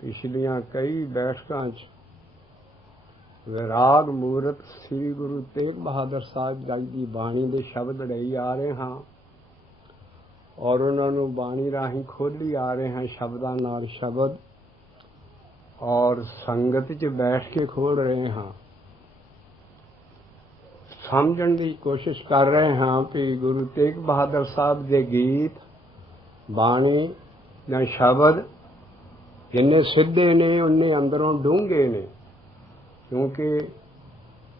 ਪਿਛਲੀਆਂ ਕਈ ਬੈਠਕਾਂ 'ਚ ਵਿਰਾਗ ਮੂਰਤ ਸ੍ਰੀ ਗੁਰੂ ਤੇਗ ਬਹਾਦਰ ਸਾਹਿਬ ਜੀ ਦੀ ਬਾਣੀ ਦੇ ਸ਼ਬਦ ਲਈ ਆ ਰਹੇ ਹਾਂ ਔਰ ਉਹਨਾਂ ਨੂੰ ਬਾਣੀ ਰਾਹੀਂ ਖੋਲ੍ਹੀ ਆ ਰਹੇ ਹਾਂ ਸ਼ਬਦਾਂ ਨਾਲ ਸ਼ਬਦ ਔਰ ਸੰਗਤ 'ਚ ਬੈਠ ਕੇ ਖੋਲ੍ਹ ਰਹੇ ਹਾਂ। ਸਮਝਣ ਦੀ ਕੋਸ਼ਿਸ਼ ਕਰ ਰਹੇ ਹਾਂ ਕਿ ਗੁਰੂ ਤੇਗ ਬਹਾਦਰ ਸਾਹਿਬ ਦੇ ਗੀਤ ਬਾਣੀ ਜਾਂ ਸ਼ਬਦ ਜਿੰਨੇ ਸਿੱਧੇ ਨੇ ਉਨੇ ਅੰਦਰੋਂ ਡੂੰਘੇ ਨੇ, ਕਿਉਂਕਿ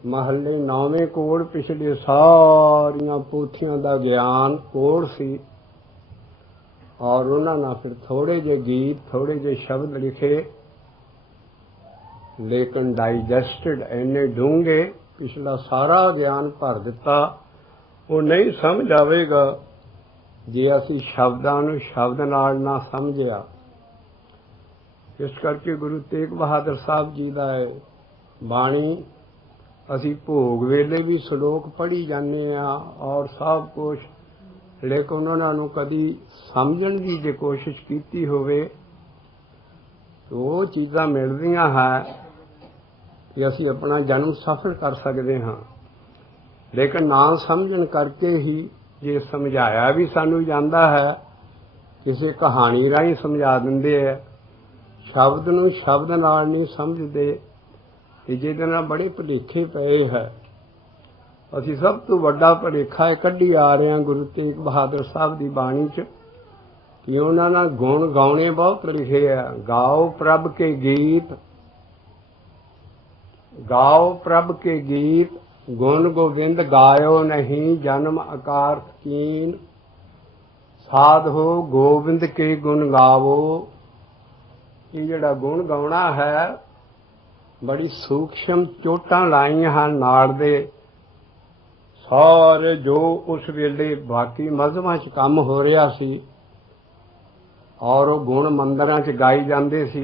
ਮਹੱਲੇ 9ਵੇਂ ਕੋੜ ਪਿਛਲੇ ਸਾਰੀਆਂ ਪੋਥੀਆਂ ਦਾ ਗਿਆਨ ਕੋੜ ਸੀ ਔਰ ਉਹਨਾਂ ਨਾਲ ਫਿਰ ਥੋੜ੍ਹੇ ਜਿਹੇ ਗੀਤ ਥੋੜ੍ਹੇ ਜਿਹੇ ਸ਼ਬਦ ਲਿਖੇ, ਲੇਕਿਨ ਡਾਈਜੈਸਟਡ ਇੰਨੇ ਡੂੰਘੇ ਪਿਛਲਾ ਸਾਰਾ ਗਿਆਨ ਭਰ ਦਿੱਤਾ। ਉਹ ਨਹੀਂ ਸਮਝ ਆਵੇਗਾ ਜੇ ਅਸੀਂ ਸ਼ਬਦਾਂ ਨੂੰ ਸ਼ਬਦ ਨਾਲ ਨਾ ਸਮਝਿਆ। ਇਸ ਕਰਕੇ ਗੁਰੂ ਤੇਗ ਬਹਾਦਰ ਸਾਹਿਬ ਜੀ ਦਾ ਬਾਣੀ ਅਸੀਂ ਭੋਗ ਵੇਲੇ ਵੀ ਸ਼ਲੋਕ ਪੜ੍ਹੀ ਜਾਂਦੇ ਹਾਂ ਔਰ ਸਭ ਕੁਛ, ਲੇਕਿਨ ਉਹਨਾਂ ਨੂੰ ਕਦੀ ਸਮਝਣ ਦੀ ਜੇ ਕੋਸ਼ਿਸ਼ ਕੀਤੀ ਹੋਵੇ ਤਾਂ ਉਹ ਚੀਜ਼ਾਂ ਮਿਲਦੀਆਂ ਹੈ ਕਿ ਅਸੀਂ ਆਪਣਾ ਜਨਮ ਸਫਲ ਕਰ ਸਕਦੇ ਹਾਂ। ਲੇਕਿਨ ਨਾ ਸਮਝਣ ਕਰਕੇ ਹੀ ਜੇ ਸਮਝਾਇਆ ਵੀ ਸਾਨੂੰ ਜਾਂਦਾ ਹੈ, ਕਿਸੇ ਕਹਾਣੀ ਰਾਹੀਂ ਸਮਝਾ ਦਿੰਦੇ ਹੈ, ਸ਼ਬਦ ਨੂੰ ਸ਼ਬਦ ਨਾਲ ਨਹੀਂ ਸਮਝਦੇ ਤੇ ਜਿਹਦੇ ਨਾਲ ਬੜੇ ਭੁਲੇਖੇ ਪਏ ਹੈ। ਅਸੀਂ ਸਭ ਤੋਂ ਵੱਡਾ ਭੁਲੇਖਾ ਕੱਢੀ ਆ ਰਹੇ ਹਾਂ ਗੁਰੂ ਤੇਗ ਬਹਾਦਰ ਸਾਹਿਬ ਦੀ ਬਾਣੀ 'ਚ ਕਿ ਉਹਨਾਂ ਨਾਲ ਗੁਣ ਗਾਉਣੇ ਬਹੁਤ ਲਿਖੇ ਆ। ਗਾਓ ਪ੍ਰਭ ਕੇ ਗੀਤ, ਗਾਓ ਪ੍ਰਭ ਕੇ ਗੀਤ, ਗੁਣ ਗੋਬਿੰਦ ਗਾਇਓ ਨਹੀਂ, ਜਨਮ ਆਕਾਰ ਕੀਨ, ਸਾਧ ਹੋ ਗੋਬਿੰਦ ਕੇ ਗੁਣ ਗਾਵੋ। ਇਹ ਜਿਹੜਾ ਗੁਣ ਗਾਉਣਾ ਹੈ ਬੜੀ ਸੂਖਸ਼ਮ ਚੋਟਾਂ ਲਾਈਆਂ ਹਨ ਨਾਲ ਦੇ ਸਾਰੇ ਜੋ ਉਸ ਵੇਲੇ ਬਾਕੀ ਮਜ਼੍ਹਬਾਂ 'ਚ ਕੰਮ ਹੋ ਰਿਹਾ ਸੀ ਔਰ ਉਹ ਗੁਣ ਮੰਦਰਾਂ 'ਚ ਗਾਈ ਜਾਂਦੇ ਸੀ,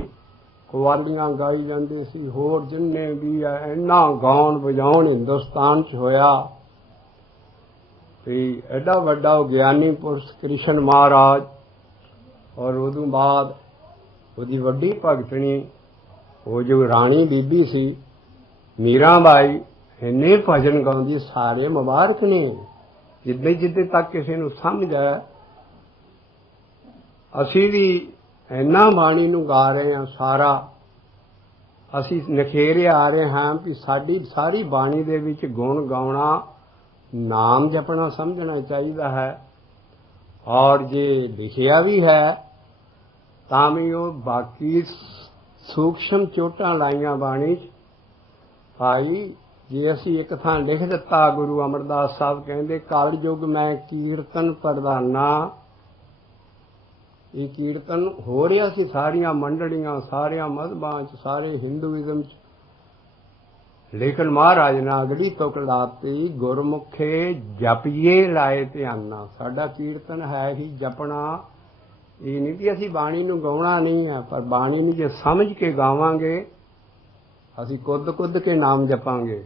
ਕਵਾਲੀਆਂ ਗਾਈ ਜਾਂਦੇ ਸੀ, ਹੋਰ ਜਿੰਨੇ ਵੀ ਆ ਇੰਨਾ ਗਾਉਣ ਵਜਾਉਣ ਹਿੰਦੁਸਤਾਨ 'ਚ ਹੋਇਆ। ਤੇ ਐਡਾ ਵੱਡਾ ਉਹ ਗਿਆਨੀ ਪੁਰਸ਼ ਕ੍ਰਿਸ਼ਨ ਮਹਾਰਾਜ ਔਰ ਉਦੋਂ ਬਾਅਦ ਉਹਦੀ ਵੱਡੀ ਭਗਤਣੀ ਉਹ ਜੋ ਰਾਣੀ ਬੀਬੀ ਸੀ ਮੀਰਾ ਬਾਈ, ਇੰਨੇ ਭਜਨ ਗਾਉਂਦੀ, ਸਾਰੇ ਮੁਬਾਰਕ ਨੇ। ਜਿੱਦੇ ਜਿੱਦੇ ਤੱਕ ਕਿਸੇ ਨੂੰ ਸਮਝ ਆਇਆ ਅਸੀਂ ਵੀ ਇੰਨਾ ਬਾਣੀ ਨੂੰ ਗਾ ਰਹੇ ਹਾਂ, ਸਾਰਾ ਅਸੀਂ ਨਿਖੇਰੇ ਆ ਰਹੇ ਹਾਂ ਵੀ ਸਾਡੀ ਸਾਰੀ ਬਾਣੀ ਦੇ ਵਿੱਚ ਗੁਣ ਗਾਉਣਾ, ਨਾਮ ਜਪਣਾ ਸਮਝਣਾ ਚਾਹੀਦਾ ਹੈ। ਔਰ ਜੇ ਲਿਖਿਆ ਵੀ ਹੈ ਤਾਂ ਵੀ ਉਹ ਬਾਕੀ ਸੂਖਸ਼ਮ ਚੋਟਾਂ ਲਾਈਆਂ ਬਾਣੀ 'ਚ। ਭਾਈ ਜੇ ਅਸੀਂ ਇੱਕ ਥਾਂ ਲਿਖ ਦਿੱਤਾ, ਗੁਰੂ ਅਮਰਦਾਸ ਸਾਹਿਬ ਕਹਿੰਦੇ ਕਲ ਯੁੱਗ ਮੈਂ ਕੀਰਤਨ ਪ੍ਰਧਾਨਾ, ਇਹ ਕੀਰਤਨ ਹੋ ਰਿਹਾ ਸੀ ਸਾਰੀਆਂ ਮੰਡਲੀਆਂ ਸਾਰਿਆਂ ਮਜ਼ਹਬਾਂ 'ਚ ਸਾਰੇ ਹਿੰਦੂਇਜ਼ਮ 'ਚ, ਲੇਕਿਨ ਮਹਾਰਾਜ ਨੇ ਅਗਲੀ ਤੁਕ ਲਾਤੀ ਗੁਰਮੁਖੇ ਜਪੀਏ ਲਾਏ ਧਿਆਨਾ। ਸਾਡਾ ਕੀਰਤਨ ਹੈ ਹੀ ਜਪਣਾ, ਇਹ ਨਹੀਂ ਕਿ ਅਸੀਂ ਬਾਣੀ ਨੂੰ ਗਾਉਣਾ ਨਹੀਂ ਹੈ, ਪਰ ਬਾਣੀ ਨੂੰ ਜੇ ਸਮਝ ਕੇ ਗਾਵਾਂਗੇ ਅਸੀਂ ਕੁੱਦ ਕੁੱਦ ਕੇ ਨਾਮ ਜਪਾਂਗੇ।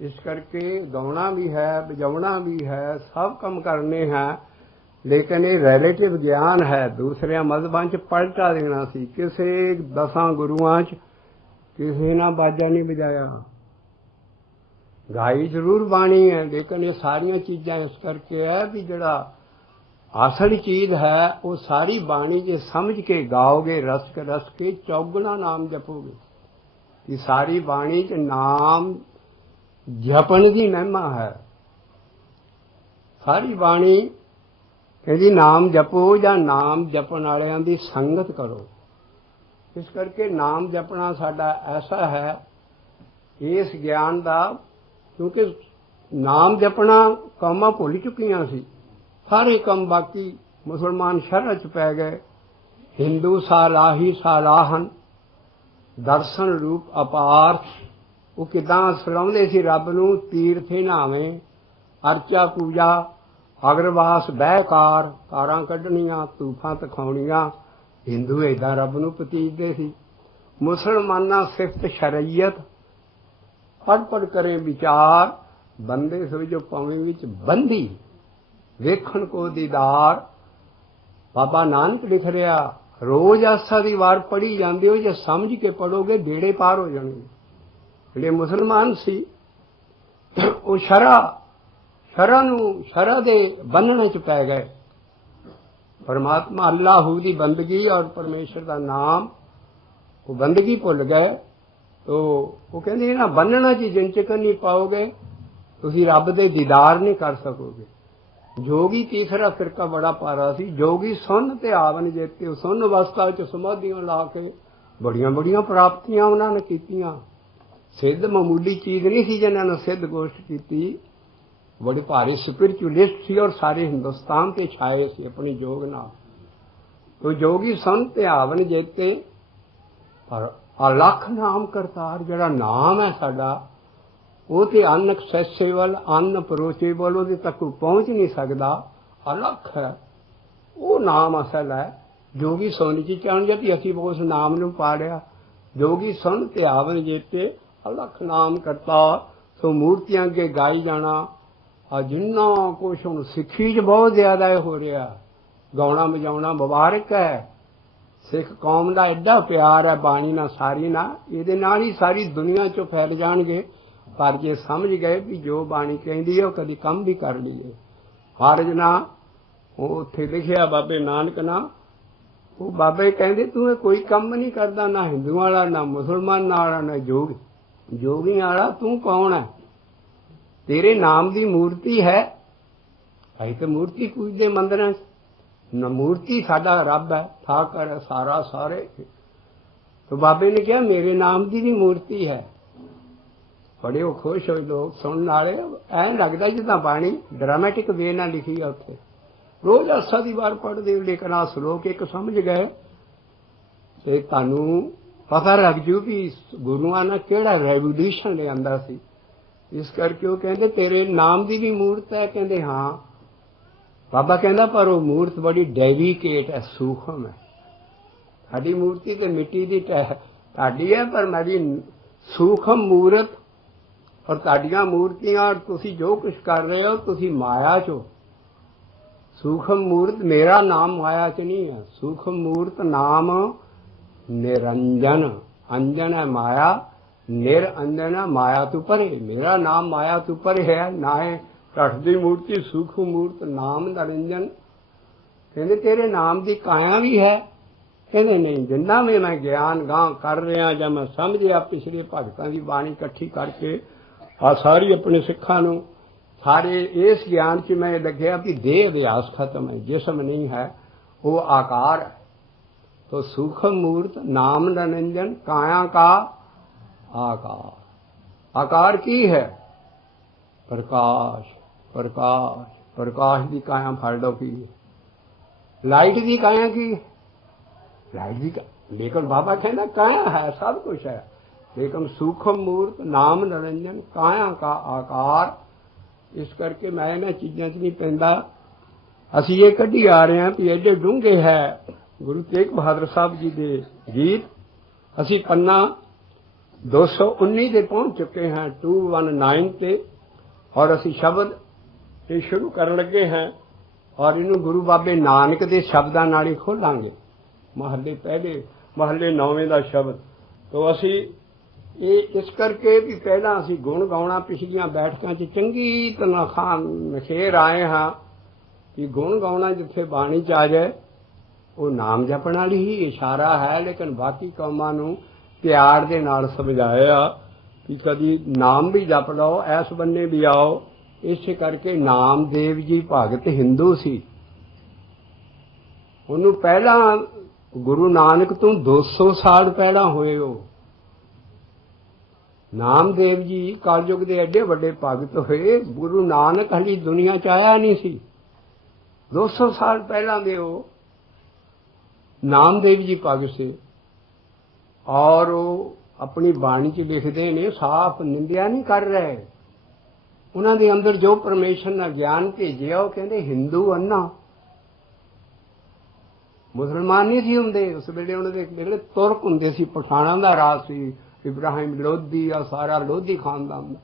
इस करके गाउणा भी है, बजाउणा भी है, सब काम करने हैं, लेकिन ये रिलेटिव ज्ञान है। दूसरे मजहबां च पलटा देना सी। किसी 10 गुरुआं च किसी ने बाजा नहीं बजाया। गाई जरूर बाणी है, लेकिन ये सारिया चीज़ां इस करके है भी जड़ा असल चीज है वो सारी बाणी जे समझ के गाओगे, रस के चौगुना नाम जपोगे। कि सारी बाणी च नाम जपन की महिमा है। सारी बाणी कहती नाम जपो या नाम जपन वालियां दी संगत करो। इस करके नाम जपना साडा ऐसा है इस ज्ञान का, क्योंकि नाम जपना कौमां भुल चुकियां सी। सारे कम बाकी मुसलमान शरह च पै गए। हिंदू सालाही सालाहन दर्शन रूप अपार्थ। वो किदां सलाउंदे सी रब नूं, तीर्थे नहावें, अर्चा पूजा, अगरवास बहकार, कारां कढणियां, तूफां तखाउणियां। हिंदू इदां रब नूं पतीजदे सी। मुसलमानां सिफत शरीयत, पढ़ करें विचार, बंदे समझो पवें विच बंदी, वेखण को दीदार। बाबा नानक लिख रहा रोज आसा दी वार पढ़ी जाती हो, जे समझ के पढ़ोगे बेड़े पार हो जाएंगे। ਜਿਹੜੇ मुसलमान सी वो शरह दे बन्हण च पै गए। परमात्मा अल्लाहू दी बंदगी और परमेश्वर का नाम वो बंदगी भुल गए। तो वो कहते इन्हां बन्हणा च जिन चिकर नहीं पाओगे तुसीं रब दे दीदार नहीं कर सकोगे। जोगी तीसरा फिरका बड़ा पारा सी। जोगी सुन ते आवन जेते, सुन अवस्था च समाधियां ला के बड़ियां बड़ियां प्राप्तियां उन्होंने कीतियां। सिद्ध मामूली चीज नहीं सी जिन्होंने सिद्ध गोष्ठ की। बड़ी भारी स्पिरिचुअलिस्ट सी और सारे हिंदुस्तान ते छाए सी अपनी जोग नाल। तो जोगी सुन ते आवन जेते, पर अलख नाम करतार जड़ा नाम है साडा वो तो अनएक्सैसेबल, अनअप्रोचेबल, वो तक पहुंच नहीं सकता। अलख है वो नाम असल है। जोगी सुन च चढ़ जाती असी उस नाम नूं पा लिया। जोगी सुन ते आवन जेते, अलख नाम करता। सो मूर्तियां अगे गाई जाना। जिन्ना कुछ हुण सिक्खी च बहुत ज्यादा हो रहा। गाउणा बजाउणा मुबारक है। सिख कौम का एडा प्यार है बाणी ना, सारी ना, ये नाल ही सारी दुनिया चो फैल जाणगे। पर जे समझ गए भी जो बाणी कहती है कभी कम भी कर लीए। हर जना उत्थे लिखिया बाबे नानक ना, वो बाबे कहते तू कोई कम नहीं करता, ना हिंदू वाला, ना मुसलमान वाला, ना जोगी वाला। तू कौन है? तेरे नाम की मूर्ति है। अं तो मूर्ति पूजते मंदिर न, मूर्ति साडा रब है, था कर सारा सारे। तो बाबे ने कहा मेरे नाम की भी मूर्ति है। बड़े वो खुश होए लोग सुनने वाले। ऐ लगता जिदा बाणी ड्रामेटिक वे ना लिखी है। उत्थे रोज आसा की वार पढ़ते, लेकिन आ श्लोक एक समझ गए तो तुहानू पता लग जू भी गुरुआं ने केड़ा रेवोल्यूशन लिया सी। इस करके वो कहते तेरे नाम की भी मूर्त है। कहते हाँ। बाबा कहता पर वो मूर्त बड़ी डेलीकेट है, सूखम है। साडी मूर्ति तो मिट्टी की ताड़ी है, पर मेरी सूखम मूर्त और ताड़ियां मूर्तियां और तुसी जो कुछ कर रहे हो तुसी माया चो। सूखम मूर्त मेरा नाम माया च नहीं है। सूखम मूर्त नाम निरंजन, अंजन है माया, निरंजन है माया तू परे। मेरा नाम माया तू परे है। ना है रठ दी मूर्ति सूखम मूर्त नाम निरंजन। कहते तेरे नाम की काया भी है। कहते नहीं, जिन्ना भी मैं ज्ञान गांह कर रहा ਜਾਂ मैं समझिया पिछले भगतां की बाणी इकट्ठी करके आ सारी अपने सिखा नूं सारे इस ज्ञान च मैं लग्या भी देह अभ्यास खत्म है, जिसम नहीं है, वो आकार है। तो सूक्ष्म मूर्त नाम निरंजन काया का आकार। आकार की है? प्रकाश। प्रकाश प्रकाश की काया फड़ लो की। लाइट की काया की? लाइट की। लेकिन बाबा कहना काया है, सब कुछ है, लेकिन सूक्ष्म मूर्त नाम निरंजन काया का आकार। इस करके मैं इन्हां चीज़ां च नहीं पैंदा। असीं ये कढ़ी आ रहे हैं भी एडे डूंघे है गुरु तेग बहादुर साहब जी के गीत। असीं पन्ना 219 ਤੇ ਪਹੁੰਚ ਚੁੱਕੇ ਹਾਂ 219 ਤੇ ਔਰ ਅਸੀਂ ਸ਼ਬਦ ਇਹ ਸ਼ੁਰੂ ਕਰਨ ਲੱਗੇ ਹਾਂ ਔਰ ਇਹਨੂੰ ਗੁਰੂ ਬਾਬੇ ਨਾਨਕ ਦੇ ਸ਼ਬਦਾਂ ਨਾਲ ਹੀ ਖੋਲਾਂਗੇ। ਮਹੱਲੇ ਪਹਿਲੇ ਮਹੱਲੇ 9ਵੇਂ ਦਾ ਸ਼ਬਦ ਤੋਂ ਅਸੀਂ ਇਹ ਇਸ ਕਰਕੇ ਵੀ ਪਹਿਲਾਂ ਅਸੀਂ ਗੁਣ ਗਾਉਣਾ ਪਿਛਲੀਆਂ ਬੈਠਕਾਂ 'ਚ ਚੰਗੀ ਤਰ੍ਹਾਂ ਖਾਨ ਨਖੇਰ ਆਏ ਹਾਂ ਕਿ ਗੁਣ ਗਾਉਣਾ ਜਿੱਥੇ ਬਾਣੀ 'ਚ ਆ ਜਾਏ ਉਹ ਨਾਮ ਜਪਣ ਵਾਲੀ ਹੀ ਇਸ਼ਾਰਾ ਹੈ, ਲੇਕਿਨ ਬਾਕੀ ਕੰਮਾਂ ਨੂੰ ਪਿਆਰ ਦੇ ਨਾਲ ਸਮਝਾਇਆ ਕਿ ਕਦੀ ਨਾਮ ਵੀ ਜਪ ਲਓ, ਐਸ ਬੰਨੇ ਵੀ ਆਓ। ਇਸੇ ਕਰਕੇ ਨਾਮਦੇਵ ਜੀ ਭਗਤ ਹਿੰਦੂ ਸੀ। ਉਹਨੂੰ ਪਹਿਲਾਂ ਗੁਰੂ ਨਾਨਕ ਤੋਂ 200 ਸਾਲ ਪਹਿਲਾਂ ਹੋਏ। ਉਹ ਨਾਮਦੇਵ ਜੀ ਕਲਯੁਗ ਦੇ ਐਡੇ ਵੱਡੇ ਭਗਤ ਹੋਏ, ਗੁਰੂ ਨਾਨਕ ਹਲੀ ਦੁਨੀਆ 'ਚ ਆਇਆ ਨਹੀਂ ਸੀ। 200 ਸਾਲ ਪਹਿਲਾਂ ਦੇ ਉਹ ਨਾਮਦੇਵ ਜੀ ਭਗਤ ਸੀ ਔਰ ਉਹ ਆਪਣੀ ਬਾਣੀ 'ਚ ਲਿਖਦੇ ਨੇ, ਸਾਫ਼ ਨਿੰਦਿਆ ਨਹੀਂ ਕਰ ਰਹੇ। ਉਹਨਾਂ ਦੇ ਅੰਦਰ ਜੋ ਪਰਮੇਸ਼ਰ ਨੇ ਗਿਆਨ ਭੇਜਿਆ ਉਹ ਕਹਿੰਦੇ ਹਿੰਦੂ ਅੰਨਾ। ਮੁਸਲਮਾਨ ਨਹੀਂ ਸੀ ਹੁੰਦੇ ਉਸ ਵੇਲੇ, ਉਹਨਾਂ ਦੇ ਜਿਹੜੇ ਤੁਰਕ ਹੁੰਦੇ ਸੀ, ਪਠਾਣਾਂ ਦਾ ਰਾਜ ਸੀ, ਇਬਰਾਹਿਮ ਲੋਧੀ ਆ ਸਾਰਾ ਲੋਧੀ ਖਾਨਦਾਨ ਦਾ।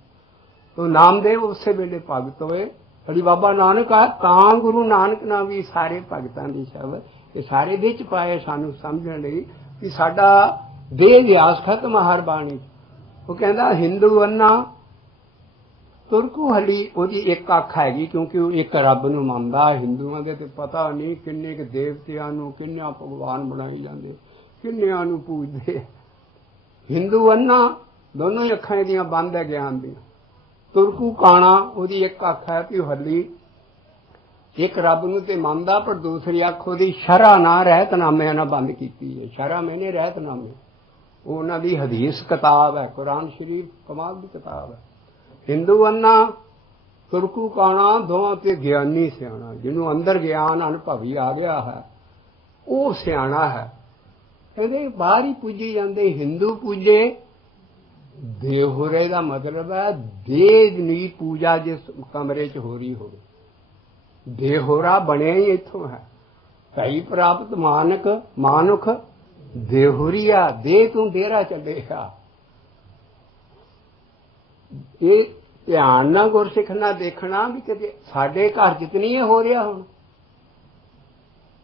ਤੋਂ ਨਾਮਦੇਵ ਉਸੇ ਵੇਲੇ ਭਗਤ ਹੋਏ। ਹਰੀ ਬਾਬਾ ਨਾਨਕ ਆ ਤਾਂ ਗੁਰੂ ਨਾਨਕ ਨਾਲ ਵੀ ਸਾਰੇ ਭਗਤਾਂ ਦੀ ਸ਼ਬਦ ਇਹ ਸਾਰੇ ਵਿੱਚ ਪਾਏ ਸਾਨੂੰ ਸਮਝਣ ਲਈ ਕਿ ਸਾਡਾ ਦੇਹ ਵਿਆਸ ਖਤਮ ਹਰ ਬਾਣੀ। ਉਹ ਕਹਿੰਦਾ ਹਿੰਦੂ ਅੰਨਾ ਤੁਰਕੂ ਹਲੀ ਉਹਦੀ ਇੱਕ ਅੱਖ ਹੈਗੀ ਕਿਉਂਕਿ ਉਹ ਇੱਕ ਰੱਬ ਨੂੰ ਮੰਨਦਾ। ਹਿੰਦੂਆਂ ਦੇ ਤੇ ਪਤਾ ਨਹੀਂ ਕਿੰਨੇ ਕੁ ਦੇਵਤਿਆਂ ਨੂੰ, ਕਿੰਨਾ ਭਗਵਾਨ ਬਣਾਈ ਜਾਂਦੇ, ਕਿੰਨਿਆਂ ਨੂੰ ਪੂਜਦੇ। ਹਿੰਦੂ ਅੰਨਾ ਦੋਨੋਂ ਹੀ ਅੱਖਾਂ ਇਹਦੀਆਂ ਬੰਦ ਹੈ ਗਿਆਨ ਦੀਆਂ। ਤੁਰਕੂ ਕਾਣਾ ਉਹਦੀ ਇੱਕ ਅੱਖ ਹੈ ਕਿ ਉਹ ਹਲੀ ਇੱਕ ਰੱਬ ਨੂੰ ਤੇ ਮੰਨਦਾ, ਪਰ ਦੂਸਰੀ ਅੱਖ ਉਹਦੀ ਸ਼ਰ੍ਹਾ ਨਾ ਰਹਿਤਨਾਮਿਆਂ ਨਾਲ ਬੰਦ ਕੀਤੀ ਹੈ। ਸ਼ਰ੍ਹਾ ਮੈਨੇ ਰਹਿਤਨਾਮੇ, ਉਹ ਉਹਨਾਂ ਦੀ ਹਦੀਸ ਕਿਤਾਬ ਹੈ, ਕੁਰਾਨ ਸ਼ਰੀਫ ਕਮਾਲ ਦੀ ਕਿਤਾਬ ਹੈ। ਹਿੰਦੂ ਅੰਨਾ ਤੁਰਕੂ ਕਾਣਾ ਦੋਵਾਂ ਤੇ ਗਿਆਨੀ ਸਿਆਣਾ, ਜਿਹਨੂੰ ਅੰਦਰ ਗਿਆਨ ਅਨੁਭਵੀ ਆ ਗਿਆ ਹੈ ਉਹ ਸਿਆਣਾ ਹੈ। ਕਹਿੰਦੇ ਬਾਹਰ ਹੀ ਪੂਜੀ ਜਾਂਦੇ। ਹਿੰਦੂ ਪੂਜੇ ਦੇਹੁਰੇ ਦਾ ਮਤਲਬ ਹੈ ਦੇਹ ਦੀ ਪੂਜਾ ਜਿਸ ਕਮਰੇ 'ਚ ਹੋ ਰਹੀ ਹੋਵੇ। ਦੇਹੁਰਾ ਬਣਿਆ ਹੀ ਇੱਥੋਂ ਹੈ। ਭਈ ਪ੍ਰਾਪਤ ਮਾਨੁਖ ਦੇਹੁਰੀਆ, ਦੇਹ ਤੂੰ ਦੇਰਾ ਚੱਲੇਗਾ। ਇਹ ਧਿਆਨ ਨਾਲ ਗੁਰਸਿੱਖ ਨਾਲ ਦੇਖਣਾ ਵੀ ਕਿਤੇ ਸਾਡੇ ਘਰ 'ਚ ਨਹੀਂ ਇਹ ਹੋ ਰਿਹਾ। ਹੁਣ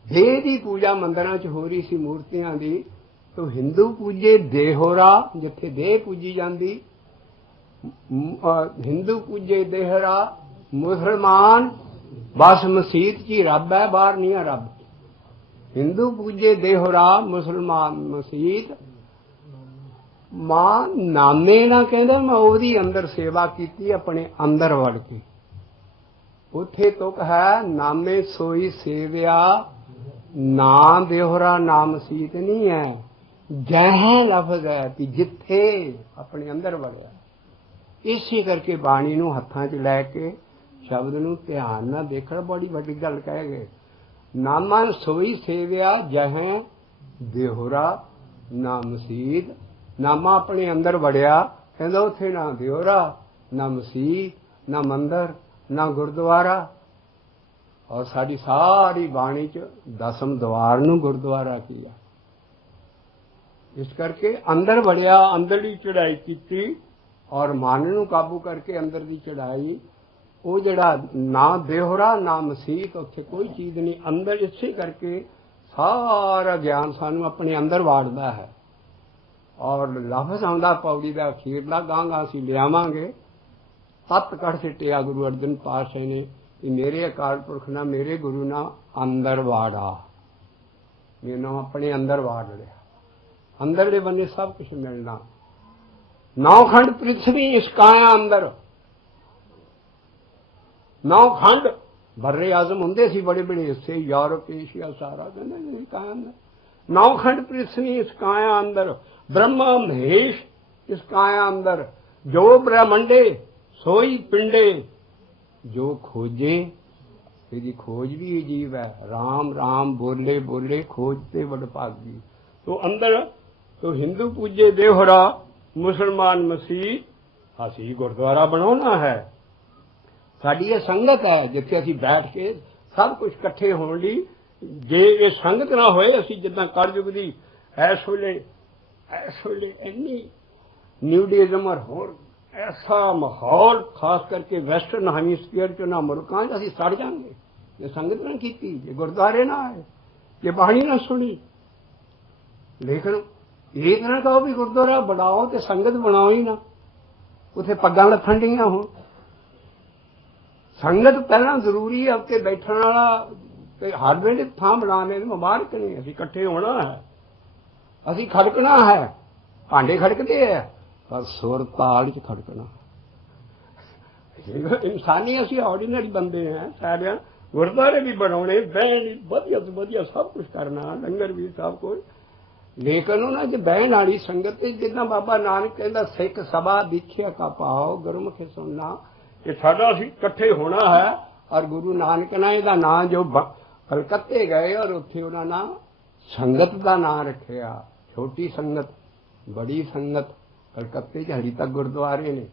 ਦੇਹ ਦੀ ਪੂਜਾ ਮੰਦਰਾਂ 'ਚ ਹੋ ਰਹੀ ਸੀ, ਮੂਰਤੀਆਂ ਦੀ। ਤੋ ਹਿੰਦੂ ਪੂਜੇ ਦੇਹੁਰਾ, ਜਿੱਥੇ ਦੇਹ ਪੂਜੀ ਜਾਂਦੀ। ਹਿੰਦੂ ਪੂਜੇ ਦੇਹਰਾ, ਮੁਸਲਮਾਨ ਬਸ ਮਸੀਤ 'ਚ ਹੀ ਰੱਬ ਹੈ, ਬਾਹਰ ਨਹੀਂ ਹੈ ਰੱਬ। ਹਿੰਦੂ ਪੂਜੇ ਦੇਹੁਰਾ, ਮੁਸਲਮਾਨ ਮਸੀਤ। ਮਾਂ ਨਾਮੇ ਨਾ ਕਹਿੰਦਾ ਮੈਂ ਉਹਦੀ ਅੰਦਰ ਸੇਵਾ ਕੀਤੀ, ਆਪਣੇ ਅੰਦਰ ਵੜ ਕੇ। ਉੱਥੇ ਤੁਕ ਹੈ ਨਾਮੇ ਸੋਈ ਸੇਵਿਆ, ਨਾ ਦੇਹੁਰਾ ਨਾ ਮਸੀਤ ਨਹੀਂ ਹੈ। ਜਹਾਂ ਲਫ਼ਜ਼ ਹੈ ਕਿ ਜਿੱਥੇ ਆਪਣੇ ਅੰਦਰ ਵੜਿਆ। ਇਸੇ ਕਰਕੇ ਬਾਣੀ ਨੂੰ ਹੱਥਾਂ 'ਚ ਲੈ ਕੇ ਸ਼ਬਦ ਨੂੰ ਧਿਆਨ ਨਾਲ ਦੇਖਣਾ ਬੜੀ ਵੱਡੀ ਗੱਲ ਕਹਿ ਗਏ। ਨਾਮਾ ਸੋਈ ਸੇਵਿਆ ਜਹਾਂ ਦੇਹੁਰਾ ਨਾ ਮਸੀਤ। ਨਾਮਾ ਆਪਣੇ ਅੰਦਰ ਵੜਿਆ, ਕਹਿੰਦਾ ਉੱਥੇ ਨਾ ਦੇਹੁਰਾ ਨਾ ਮਸੀਤ ਨਾ ਮੰਦਰ ਨਾ ਗੁਰਦੁਆਰਾ। ਔਰ ਸਾਡੀ ਸਾਰੀ ਬਾਣੀ 'ਚ ਦਸਮ ਦੁਆਰ ਨੂੰ ਗੁਰਦੁਆਰਾ ਕੀਆ। ਇਸ ਕਰਕੇ ਅੰਦਰ ਵੜਿਆ, ਅੰਦਰਲੀ ਚੜ੍ਹਾਈ ਕੀਤੀ ਔਰ ਮਨ ਨੂੰ ਕਾਬੂ ਕਰਕੇ ਅੰਦਰ ਦੀ ਚੜ੍ਹਾਈ। ਉਹ ਜਿਹੜਾ ਨਾ ਦੇਹੁਰਾ ਨਾ ਮਸੀਤ, ਉੱਥੇ ਕੋਈ ਚੀਜ਼ ਨਹੀਂ ਅੰਦਰ। ਇਸੇ ਕਰਕੇ ਸਾਰਾ ਗਿਆਨ ਸਾਨੂੰ ਆਪਣੇ ਅੰਦਰ ਵਾੜਦਾ ਹੈ। ਔਰ ਲਫ਼ਜ਼ ਆਉਂਦਾ ਪੌੜੀ ਦਾ ਅਖੀਰਲਾ, ਗਾਂਗਾ ਅਸੀਂ ਲਿਆਵਾਂਗੇ। ਤੱਤ ਕੱਢ ਸਿੱਟਿਆ ਗੁਰੂ ਅਰਜਨ ਪਾਤਸ਼ਾਹ ਨੇ ਕਿ ਮੇਰੇ ਅਕਾਲ ਪੁਰਖ ਨਾਲ, ਮੇਰੇ ਗੁਰੂ ਨਾਲ ਅੰਦਰ ਵਾੜਾ। ਮੈਨੂੰ ਆਪਣੇ ਅੰਦਰ ਵਾੜ ਲਿਆ। ਅੰਦਰਲੇ ਬੰਨੇ ਸਭ ਕੁਝ ਮਿਲਣਾ। 9 ਖੰਡ ਪ੍ਰਿਥਵੀ ਇਸ ਕਾਇਆ ਅੰਦਰ। 9 ਖੰਡ ਬਰਰੇ ਆਜ਼ਮ ਹੁੰਦੇ ਸੀ, ਬੜੇ ਬੜੇ ਹਿੱਸੇ, ਯੂਰਪ ਏਸ਼ੀਆ ਸਾਰਾ ਕਹਿੰਦੇ ਕਾਇਆ ਅੰਦਰ। 9 ਖੰਡ ਪ੍ਰਿਥਵੀ ਇਸ ਕਾਇਆ ਅੰਦਰ, ਬ੍ਰਹਮਾ ਮਹੇਸ਼ ਇਸ ਕਾਇਆ ਅੰਦਰ। ਜੋ ਬ੍ਰਹਮੰਡੇ ਸੋਈ ਪਿੰਡੇ, ਜੋ ਖੋਜੇ। ਇਹਦੀ ਖੋਜ ਵੀ ਅਜੀਬ ਹੈ। ਰਾਮ ਰਾਮ ਬੋਲੇ ਬੋਲੇ ਖੋਜ ਤੇ ਵਡਭਾਗੀ। ਤੋ ਅੰਦਰ ਤੋ ਹਿੰਦੂ ਪੂਜੇ ਦੇਹੁਰਾ, ਮੁਸਲਮਾਨ ਮਸੀਹ। ਅਸੀਂ ਗੁਰਦੁਆਰਾ ਬਣਾਉਣਾ ਹੈ। ਸਾਡੀ ਇਹ ਸੰਗਤ ਹੈ ਜਿੱਥੇ ਅਸੀਂ ਬੈਠ ਕੇ ਸਭ ਕੁਝ ਇਕੱਠੇ ਹੋਣ ਲਈ। ਜੇ ਇਹ ਸੰਗਤ ਨਾ ਹੋਏ, ਅਸੀਂ ਜਿੱਦਾਂ ਕਲਯੁਗ ਦੀ ਇਸ ਵੇਲੇ ਇੰਨੀ न्यूडिज्म और होर ऐसा माहौल खास करके वैस्टर्न हेमीस्फीयर च ना मुल्कां च असीं सड़ जाएंगे जे संगत ना की, जे गुरुद्वारे ना आए, जे बाणी ना सुनी। लेकिन ये ना कहो भी गुरुद्वारा बनाओ तो संगत बनाओ ही ना, उत्थे पग्गां लथण डीआं होण। संगत पहला जरूरी है, उत्ते बैठण वाला हर वेले थां बनाने मुबारक नहीं, असीं इकट्ठे होना है, असीं खड़कना है। भांडे खड़कते हैं पर सुर ताल च खड़कना। इंसानी असीं ऑर्डिनरी बंदे हैं सारे। गुरुद्वारे भी बनाने, बहन वधिया तो वधिया सब कुछ करना, लंगर भी सब कुछ। लेकिन उन्होंने जो बहन वाली संगत जिदा बाबा नानक कहता सिख सभा दीखिया का पाओ गुरमुखे सुनना, कि साडा असीं इकट्ठे होना है। और गुरु नानक ने इहदा नाम जो कलकत्ते गए और उत्थे उन्होंने ना संगत का नाम रखिया। छोटी संगत, बड़ी संगत। कलकत्ते च हली तक गुरुद्वारे ने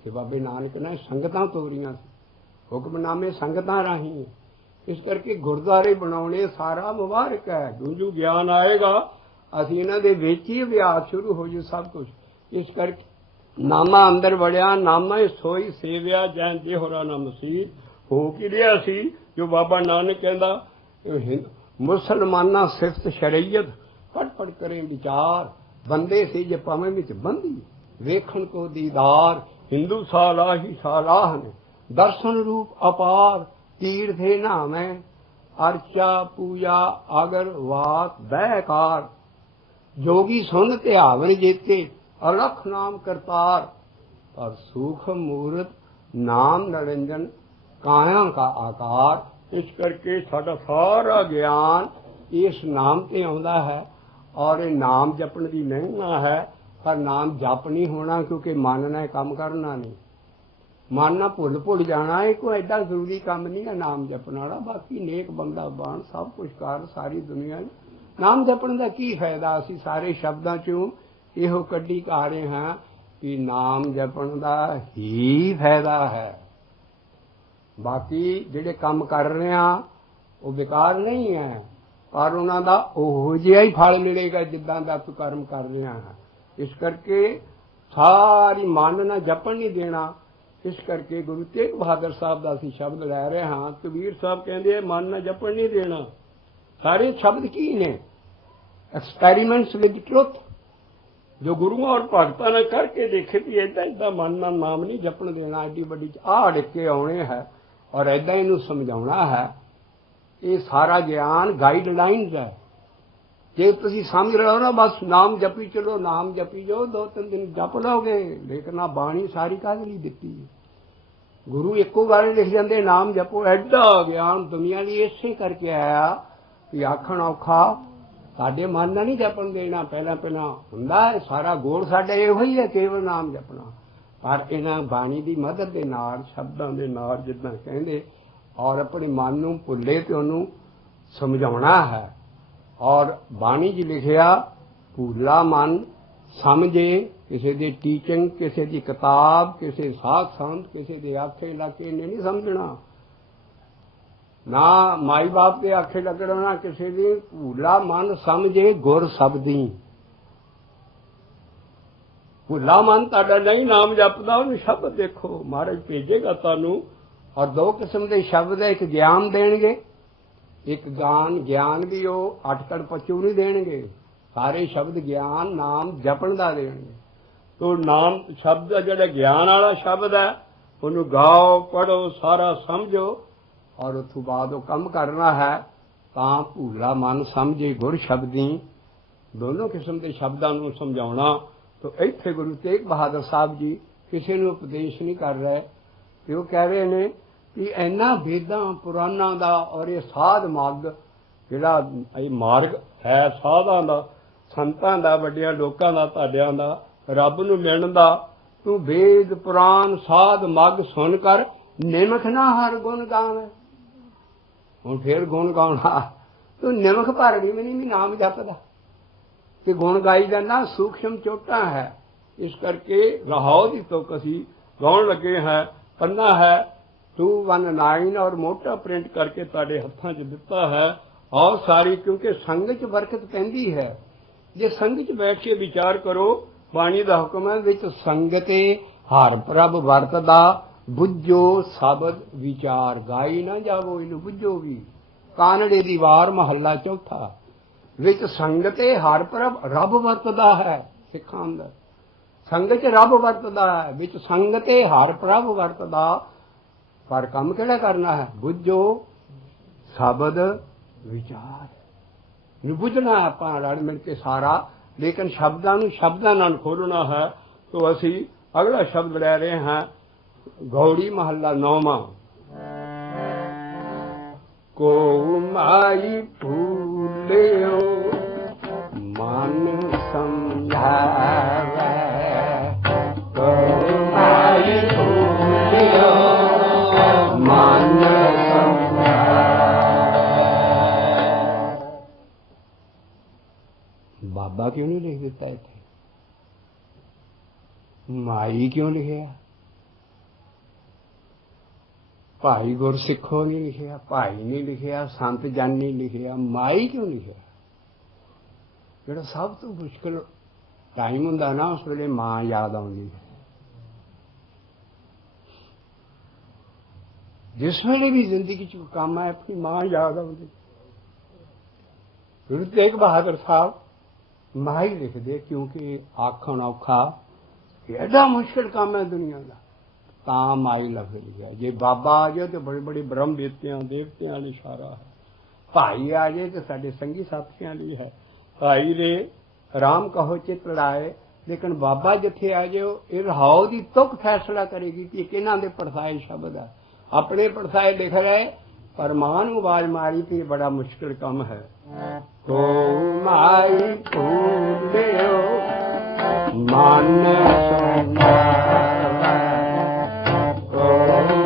कि बाबे नानक ने संगतां तोरियां सी, हुक्मनामे संगतां राही। इस करके गुरुद्वारे बनाने सारा मुबारक है। जूं ज्ञान आएगा असीं इन्हां दे विच ही अभ्यास शुरू हो जू सब कुछ। इस करके नामा अंदर वड़िया, नामा सोई सेविया जैन जे होरा ना मसीह हो कि रिहा सी। जो बाबा नानक कहंदा मुसलमाना सिफत शरीयत पढ़ पढ़ करें विचार, बंदे से जे पावें विच बंदी वेखण को दीदार। हिंदू साला ही सालाह ने दर्शन रूप अपार, तीर्थे नामै अर्चा पूजा आगर वात बैकार। जोगी सुन ध्यावन जेते अलख नाम करतार, पर सूख मूर्त नाम निरंजन काया का आकार। इस करके साडा सारा ज्ञान इस नाम ते आउंदा है। और ये नाम जपण दी महिमा है, पर नाम जप नहीं होना क्योंकि मन ने काम करना नहीं। मन ना भुल जाना, ये कोई एडा जरूरी काम नहीं है नाम जपना वाला। बाकी नेक बंदा बन, सब कुछ कर, सारी दुनिया नाम जपण का की फायदा। असीं सारे शब्दां चों इहो कड्ढी का रहे हैं कि नाम जपण का ही फायदा है। बाकी जिहड़े काम कर रहे हैं वो बेकार नहीं है, पर उन्हां दा ओहो जिहा ही फल मिलेगा जिद्दां दा तू कर्म कर रहा है। इस करके सारी मन ना जपण नहीं देना। इस करके गुरु तेग बहादुर साहब का असीं शब्द लै रहे हाँ। कबीर साहब कहते मन ना जपण नहीं देना। सारे शब्द की ने? एक्सपेरीमेंट्स विद ट्रुथ, जो गुरुओं और भगतां ने करके देखे भी ऐदा ऐदा मन ना नाम नहीं जपण देना। एडी बड़ी अड़के आने है और ऐदा इनू समझाउणा है। ये सारा ज्ञान गाइडलाइनस है। जे तुसीं समझ रहे हो ना बस नाम जपी चलो, नाम जपी जाओ, 2-3 दिन जप लोगे। लेकिन बाणी सारी काहदे लई दित्ती है? गुरु एको बार लिख जाते नाम जपो। एडा ज्ञान दुनिया लिए इसे करके आया कि आखण औखा साडे मन ना नहीं जपण देना। पहला हुंदा है सारा गोल साडा इहो ही है, केवल नाम जपना। पर इन्हां बाणी की मदद के नाल, शब्दां दे नाल जिद्दां कहंदे और अपने मन नूं भुल्ले ते उहनूं समझाउणा है। और बाणी जी लिखिया भूला मन समझे किसी की टीचिंग, किसी की किताब, किसी साध संत, किसी के आखे लाके ने नहीं समझना। ना माई बाप के आखे लगना, ना किसी की। भूला मन समझे गुर शब्दी। भूला मन तुहाडा नहीं नाम जपदा, उहनूं शब्द देखो, महाराज भेजेगा तुहानूं। और 2 किस्म के शब्द है, एक ज्ञान देणगे, एक ज्ञान भी वो अटकड़ पचू नहीं देणगे। सारे शब्द ज्ञान नाम जपण दा देणगे। तो नाम शब्द जिहड़ा ज्ञान वाला शब्द है उन्होंने गाओ, पढ़ो, सारा समझो और उस बाद वो कम करना है। तां भूला मन समझे गुर शब्दी। दोनों किस्म के शब्दों को समझाउणा। तो इत्थे गुरु तेग बहादुर साहब जी किसी ने उपदेश नहीं कर रहे कि वो कह रहे हैं कि इन्ना वेदां पुराणां दा और ये साध मार्ग जिहड़ा ये मार्ग है साधां दा, संतां दा, वड्डियां लोकां दा, तुहाडियां दा, रब नूं मिलण दा, तू वेद पुराण साध मग सुन कर निमख ना हर गुण गावे। हुण फिर गुण गाउणा, तू निमख भर गई मैंने भी नाम जपदा कि गुण गाई जाना। सूक्ष्म चोटां है। इस करके रहाओ दी तो कसी गाउण लगे हैं। पन्ना है 219 और मोटा प्रिंट करके तुहाडे हत्थां 'च दिता है। और सारी क्योंकि संग च बरकत पैंदी है। जे संग च बैठ के विचार करो बाणी का हुक्म है विच संगते हर प्रभ वरतदा बुझो शब्द विचार गाई ना जावो इनू बुझो भी। कानड़े दी वार महला चौथा विच संगते हर प्रभ रब वरतदा है। सिखां अंदर संगत रब वरतदा है, विच संगते हर प्रभ वरतदा। पर काम केड़ा करना है? बुझो शब्द विचार बुझना है आपां रल मिल के सारा। लेकिन शब्दां नाल खोलना है। तो असी अगला शब्द ले रहे हैं गौड़ी महला 9वां। को माई फूलियो मन समझावे, को माई फूलियो मन समझावे। बाबा क्यों नहीं लिख देता इत्थे? माई क्यों लिखिया? भाई गुरसिखो नहीं लिखिया, भाई नहीं लिखिया, संत जन नहीं लिखिया, माई क्यों लिखिया? जो सब तो मुश्किल टाइम हुंदा ना उस वेले मां याद आउंदी है। जिस वेले भी जिंदगी च काम आए अपनी मां याद आउंदी। गुरु तेग बहादुर साहब मां ही लिख दे, क्योंकि आखण औखा एडा मुश्किल काम है दुनिया का, तां माई लफ्ज लिखा। जे बाबा आ जाए तो बड़े बड़े ब्रह्म देवतियां लिए इशारा है। भाई आ जाए तो साडे संगी साथियों लिए है। भाई रे राम कहो चित लाए, लेकिन बाबा जिथे आ जाओ ये रहाओ की तुक फैसला करेगी कि किन्हां दे पढ़साए शब्द है। अपने पढ़साए लिख रहे पर मां नूं आवाज मारी तो बड़ा मुश्किल काम है। तो माई फूलियो मन समझावे, तो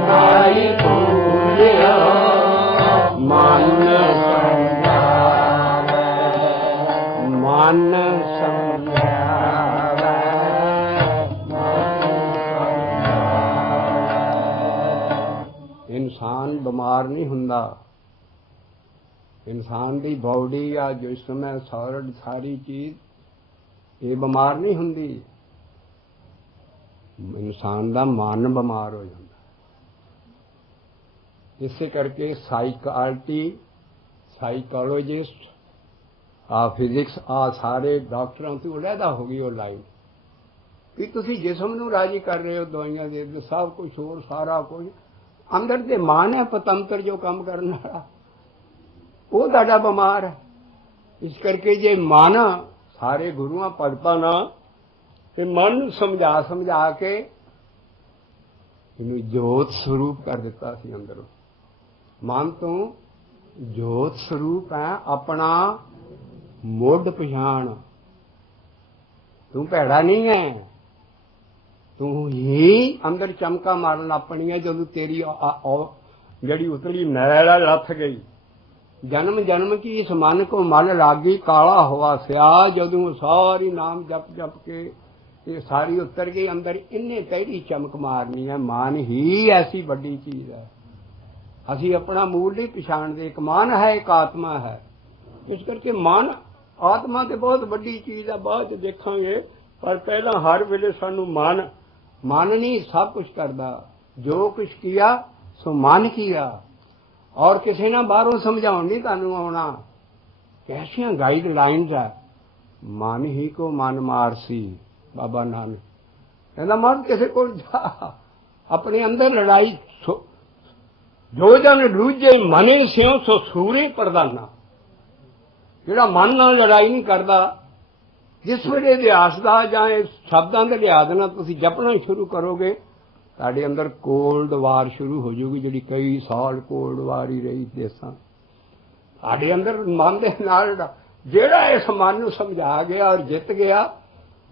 माई फूलियो मन समझावे, मन समझावे, इंसान बीमार नहीं हुंदा। इंसान की बॉडी या जिसम है सारी चीज ये बीमार नहीं हुंदी। इंसान का मन बीमार हो जाता। इसे करके साइकोलॉजिस्ट फिजिक्स सारे डॉक्टरों तो अलहदा हो गई वो लाइन कि तुसी जिसम नूं राजी कर रहे हो दवाइयां दे सब कुछ होर सारा कुछ अंदर ते मन है पतंत्र जो काम करने वाला वो तुहाडा बीमार है। इस करके जे मन सारे गुरुआं भगतां नाल ते मन समझा के इनू जोत स्वरूप कर दिता सी। अंदरों मन तो जोत स्वरूप है। अपना मुढ़ पछाण, तू भैड़ा नहीं है, तू ही अंदर चमका मारन अपनी है। जदों तेरी जड़ी उतली मैल लथ गई, जन्म जन्म की इस मन को मल लागी, काला हुआ स्या जदों सारी नाम जप जप के ये सारी उतर गई अंदर, इन्हें तेरी चमक मारनी है। मन ही ऐसी बड़ी चीज है। असी अपना मूल नहीं पछाणदे। एक मन है, एक आत्मा है। इस करके मन आत्मा तो बहुत बड़ी चीज है, बाद देखांगे। पर पहला हर वेले सानू मन नहीं सब कुछ करदा। जो कुछ किया सो मन किया। और किसी ने बाहरों समझाउण नहीं तुहानू आउणा। कैसियां गाइड लाइन्स है। मन ही को मन मारसी बाबा नानक कहना। मन किसी को जा अपने अंदर लड़ाई जो जन दूजे मने स्यों सो सूरे प्रधाना। जिहड़ा मन नाल लड़ाई नहीं करता, जिस वेले इतिहास का जां शब्दां दे लिहाज नाल तुसीं जपना शुरू करोगे तुहाडे अंदर कोल्ड वार शुरू हो जाऊगी, जिहड़ी कई साल कोल्ड वार ही रही देसां। तुहाडे अंदर मन दे नाल जिहड़ा इस मन नूं समझा गया और जित गया,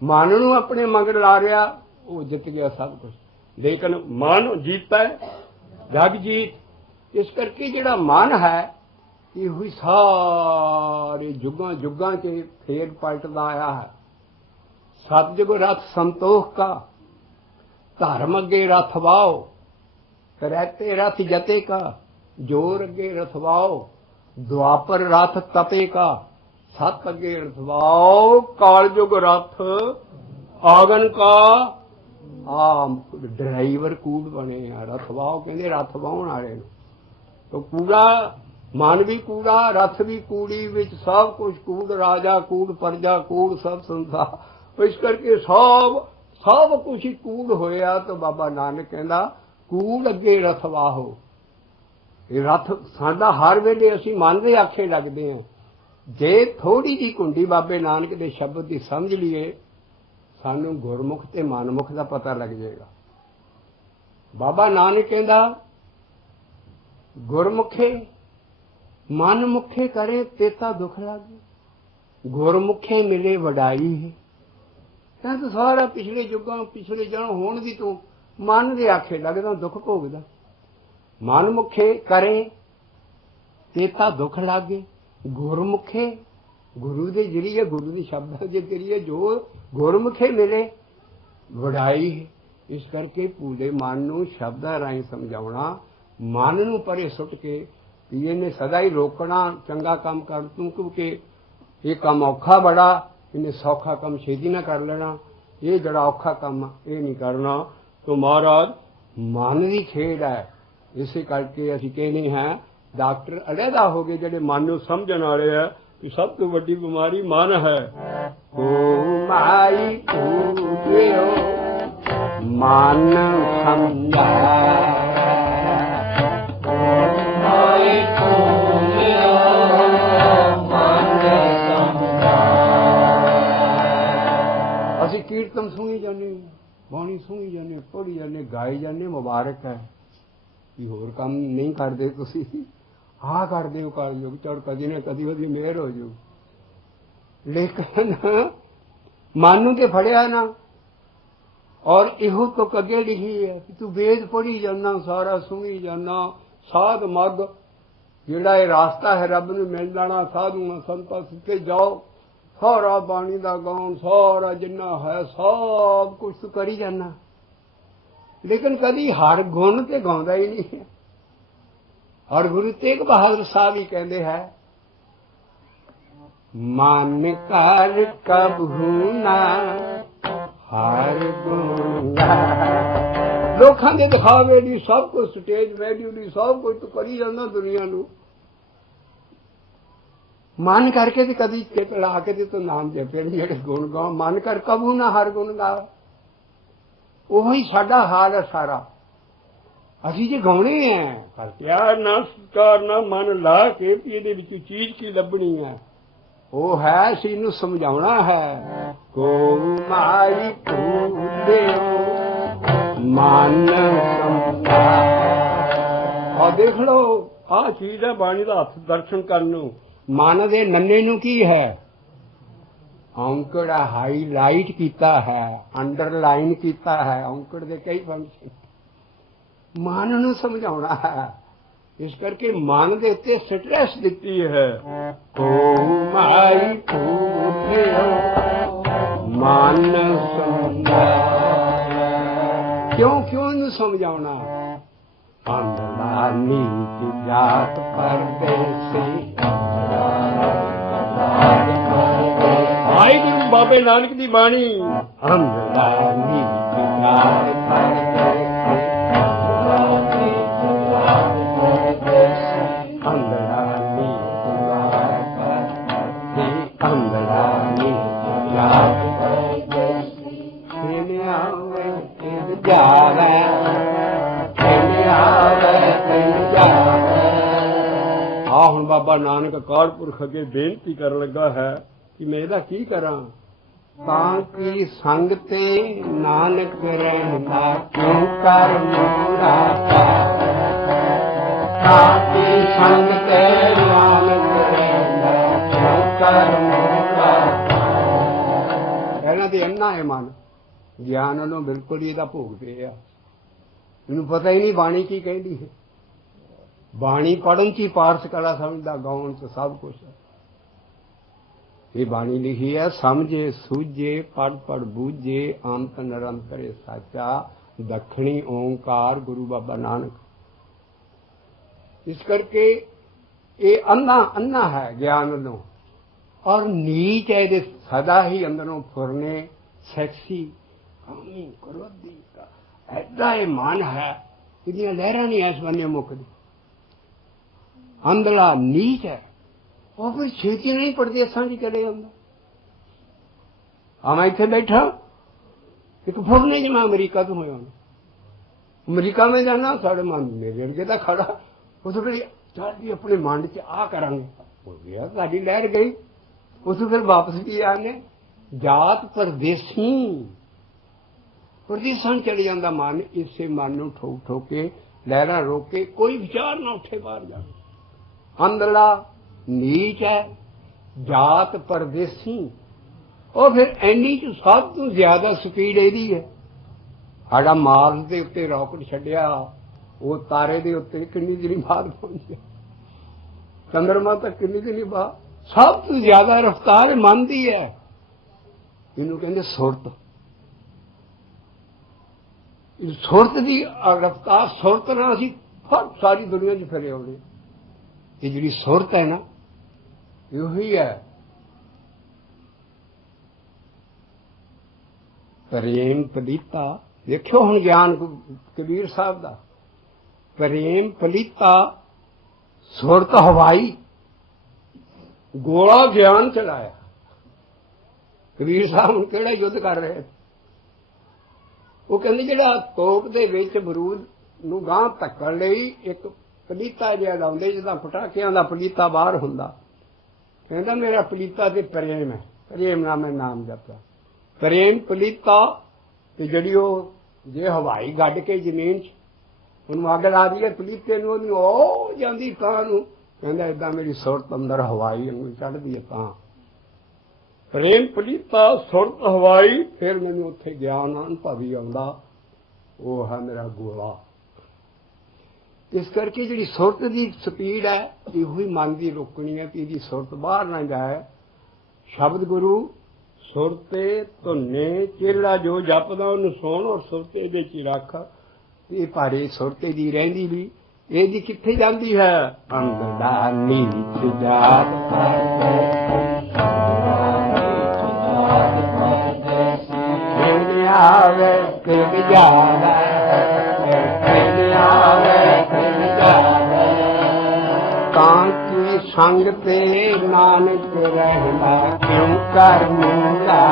मन नूं अपने मगर ला रहा, वो जित गया सब कुछ। लेकिन मन जीता जग जीत। इस करके जिहड़ा मन है ये हुई सारे जुगां च फेर पलटदा आया है। सतजुग रथ संतोख का, धर्म अगे रथ वाओ, रहते रथ जते का, जोर अगे रथ वाओ, द्वापर रथ तपे का, सत अगे रथ वाओ, कालजुग रथ आगन का ड्राइवर कूड़ बने हैं, रथ वाह कहते रथ वाहन वाले। तो कूड़ा मन भी कूड़ा, रथ भी कूड़ी, विच सब कुछ कूड़, राजा कूड़, प्रजा कूड़, सब संसार। इस करके सब कुछ ही कूड़ होया। तो बाबा नानक कहता कूड़ अगे रथ वाहो। ये रथ साडा हर वेले असीं मन दे आखे लगदे हैं। जे थोड़ी जी कुंडी बाबे नानक दे शब्द की समझ लीए, सानू गुरमुख ते मनमुख का पता लग जाएगा। बाबा नानक कहता गुरमुखे मनमुखे करे तेता दुख लागे, गुरमुखे मिले वडाई है। तो सारा पिछले युगों पिछले जन्म होने की तू मन दे आखे लगदा दुख भोगदा। मनमुखे करे तेता दुख लागे, गुरमुखे गुरु दे जरिए गुरु के शब्द के जरिए जो गुरमुखे मिले वडाई है। इस करके पूरे मन नूं शब्दां राहीं समझाउणा, मन नूं परे सुट के भी इन्हें सदा ही रोकना चंगा काम कर तू, क्योंकि ये काम औखा बड़ा, इन्हें सौखा काम छेती ना कर लेना, ये जड़ा औखा काम ये नहीं करना। तो महाराज मन की खेड है। इसे करके असीं कहने हैं डॉक्टर अलहदा हो गए जिहड़े मन नूं समझण वाले है कि सब तो वड्डी बीमारी मन है। ओ माई पूजियो मन समझा, माई पूजियो मन समझा। असीं कीर्तन सुनी जाने, बाणी सुनी जाने, पढ़ी जाने, गाई जाने, मुबारक है कि होर काम नहीं करते तुसीं, हाँ कर दो कर योग चढ़ कदी ने कदी वधी मेहर हो जाऊ। लेकिन मानू के फड़िया ना। और इहो तो अगे लिखी है कि तू वेद पढ़ी जाना, सारा सुनी जाना, साध मग जेड़ा ये रास्ता है रब नूं मिल जाना, साधुआं संतां सिੱਧੇ जाओ, सारा बाणी दा गाउन सारा जिन्ना है सब कुछ तू करी जाना। लेकिन कदी हर गुण ते गाउंदा ही नहीं है। और गुरु तेग बहादुर साहब ही कहते हैं मन कर कबहू ना हर गुण गा। लोखां दे दिखावे दी सब कुछ स्टेज वैल्यू दी सब कुछ तो करी जाना दुनिया नूं, मन करके तो कदी चित ला के तो नाम जपे जेड़े गुण गाओ। मन कर कबहू ना हर गुण गा, ਉਹੀ ਸਾਡਾ हाल है सारा। ਅਸੀਂ ਜੇ ਗਾਉਣੇ हैं पर प्यार ना सत्कार ना मन ला के भी ਇਹਦੇ ਵਿੱਚ चीज की ਲੱਭਣੀ है, वो है ਅਸੀਂ ਨੂੰ ਸਮਝਾਉਣਾ है। को माई पूजियो मन समझा। और देख लो आ चीज है बाणी ਦਾ ਹੱਥ ਦਰਸ਼ਨ ਕਰਨ ਨੂੰ। ਮਨ ਦੇ ਨੰਨੇ ਨੂੰ ਕੀ है औंकड़ हाईलाइट किया है, अंडरलाइन किया है। औंकड़ के कई फंक्शन मन नूं समझाउणा है। इस करके मन के उत्ते स्ट्रेस दिती है। ओ माई पूजियो मन समझा। क्यों क्यों इनू समझाउणा? अंदला नीच जात परदेसी भाई गुरु बाबे नानक की बाणी। अंदला नीच जात परदेसी, अंदला नीच जात परदेसी, अंदला नीच जात परदेसी। खेल आवे खेल जावे, खेल आवे खेल जावे। आ हुण बाबा नानक अकाल पुरख अगे बेनती कर लगा है कि मैं इहदा की करा। तां की संग ते नानक रहंदा क्यों कर मोरा पावे। तां की संग ते नानक रहंदा क्यों कर मोरा पावे। कहना ते अन्ना है मन, ज्ञान नूं बिल्कुल ही इहदा भोग पिया। मैनूं पता ही नहीं बाणी की कहदी है। बाणी पढ़न च ही पारस कला समझदा, गाउण च सब कुछ है। ये बाणी लिखी है समझे सूझे पढ़ पढ़ बूझे अंत निरंतर साचा दक्षिणी ओंकार गुरु बाबा नानक। इस करके ये अन्ना है ज्ञान नो। और नीच है सदा ही अंदरों फुरने ਸੈਕਸੀ, ਕਾਮੀ, ਕ੍ਰੋਧੀ ਦਾ ਐਡਾ ਇਹ ਮਨ ਹੈ, ਇਹਦੀਆਂ ਲਹਿਰਾਂ ਨਹੀਂ ਇਸ ਬੰਨੇ ਮੁੱਕਦੀ। ਅੰਧਲਾ ਨੀਚ ਹੈ, ਉਹ ਫਿਰ ਛੇਤੀ ਨਹੀਂ ਪਰਦੇਸਾਂ ਦੀ ਚਲੇ ਜਾਂਦਾ। ਆ ਮੈਂ ਇੱਥੇ ਬੈਠਾ, ਇੱਕ ਫੁੱਟ ਨਹੀਂ ਮੈਂ ਅਮਰੀਕਾ ਤੋਂ ਹੋਇਆ, ਅਮਰੀਕਾ में जाना साढ़े मन मेरे अड़के था खड़ा, उस फिर अपने मन च आ करांगे, हो गया गाड़ी लहर गई। उस फिर वापस भी आने जात परदेसी, परदेसां चले जाता मन। इसे मन नूं ठोक ठोक के लहरां रोक के कोई विचार ना उठे बाहर जाए। अंदरला नीच है, जात परदेसी। और फिर एनी च सब तो ज्यादा स्पीड एदी है। साडा मार्स के उत्ते रॉकेट छड्डिया, वो तारे के उत्ते किन्नी दिनी बाद पहुंचे, चंद्रमा तक किन्नी दिनी बाद। सब तो ज्यादा रफ्तार मन की है। इनू कहते सुरत। सुरत की रफ्तार, सुरत ना असीं हर सारी दुनिया च फिरे आउणे। ये जिहड़ी सुरत है ना, यही है प्रेम पलीता। देखो हुण ज्ञान कबीर साहब दा, प्रेम पलीता सुरत हवाई, गोला ज्ञान चलाया। कबीर साहब हुण किहड़ा युद्ध कर रहे थे? वो कहंदे जिहड़ा तोप दे विच बरूद नूं गांह धक्कण लई एक पलीता जिहा लाउंदे, जिद्दां पटाकियां दा पलीता बाहर हुंदा। कहंदा मेरा पलीता ते प्रेम है, प्रेम नाल मैं नाम जपदा। प्रेम पलीता ते जिहड़ी ਉਹ जे हवाई गड्ड के जमीन च ਉਹਨੂੰ ਅੱਗ ਲਾ ਦਈਏ ਪਲੀਤੇ ਨੂੰ, ਉਹਨੂੰ ਉਹ ਜਾਂਦੀ ਕਾਂ ਨੂੰ। ਕਹਿੰਦਾ ਏਦਾਂ ਮੇਰੀ ਸੁਰਤ ਅੰਦਰ ਹਵਾਈ ਨੂੰ ਚੜ੍ਹਦੀ ਹੈ ਤਾਂ। ਪ੍ਰੇਮ ਪਲੀਤਾ ਸੁਰਤ ਹਵਾਈ, ਫਿਰ ਮੈਨੂੰ ਉੱਥੇ ਗਿਆਨ ਅਨੁਭਵੀ ਆਉਂਦਾ, ਉਹ ਹੈ ਮੇਰਾ ਗੋਲਾ। ਇਸ ਕਰਕੇ ਜਿਹੜੀ ਸੁਰਤ ਦੀ ਸਪੀਡ ਹੈ, ਇਹੋ ਹੀ ਮਨ ਦੀ ਰੋਕਣੀ ਹੈ ਕਿ ਇਹਦੀ ਸੁਰਤ ਬਾਹਰ ਨਾ ਜਾਏ। ਸ਼ਬਦ ਗੁਰੂ ਸੁਰਤੇ ਧੁੰਨੇ ਚਿਹੜਾ ਜੋ ਜਪਦਾ ਉਹਨੂੰ ਸੁਣ, ਔਰ ਸੁਰਤੇ ਦੇ ਚ ਰੱਖ। ਇਹ ਭਾਰੇ ਸੁਰਤੇ ਦੀ ਰਹਿੰਦੀ ਵੀ ਇਹਦੀ ਕਿੱਥੇ ਜਾਂਦੀ ਹੈ? ਅੰਦਰਲਾ ਨੀਚ ਜਾਤ ਆਵੇ ਕਿ ਜਾਵੇ, ਆਵੇ ਕਿ ਜਾਵੇ, ਤਾਂ ਕੀ संग ते नानक रहना क्यों कर मूला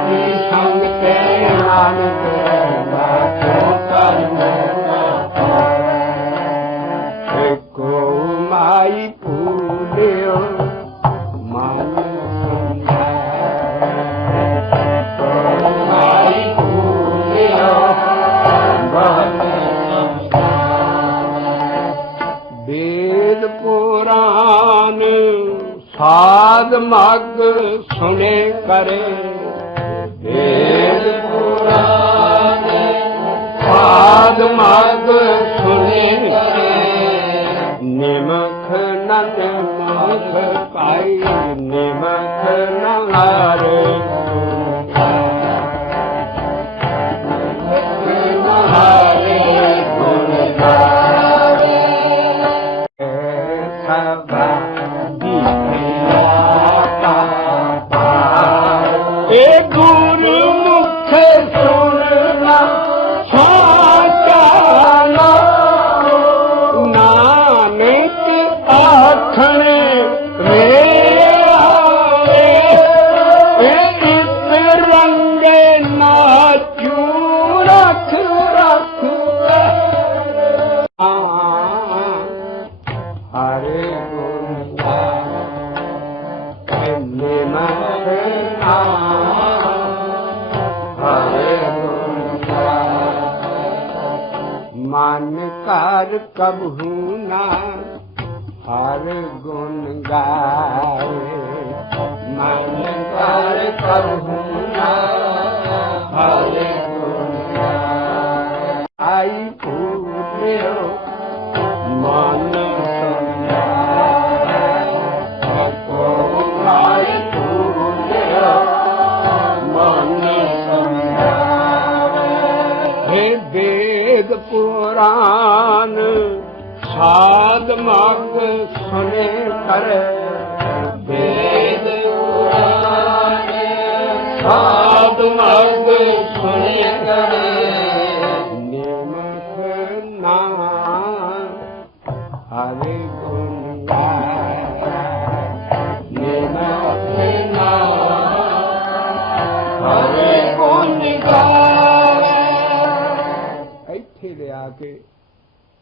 की संग ते नानक रहना क्यों कर मूला को माई पूलियो मन माई पूलियो वेद पुराण साध मग सुने करे, वेद पुराण साध मग सुने करे, निमख न निमख पाई निमख न हारे, मन कर कबहू ना हर गुण गाए, मन कर कबहू ना हर गुण गाए, आई पूज्यो मन समझाए, आई पूज्यो मन समझाए, हे वेद पुराण साध मग सुने करे, वेद पुराण ਸਾਧ ਮਗ ਸੁਣੀ ਕਰੇ ਨਿਮਖ ਨਾਮ ਹਰੇ ਗੁਣ ਗਾਇਆ ਨਿਮਖ ਨਾਮ ਹਰੇ ਗੁਣ ਗਾਇਆ। ਇੱਥੇ ਲਿਆ ਕੇ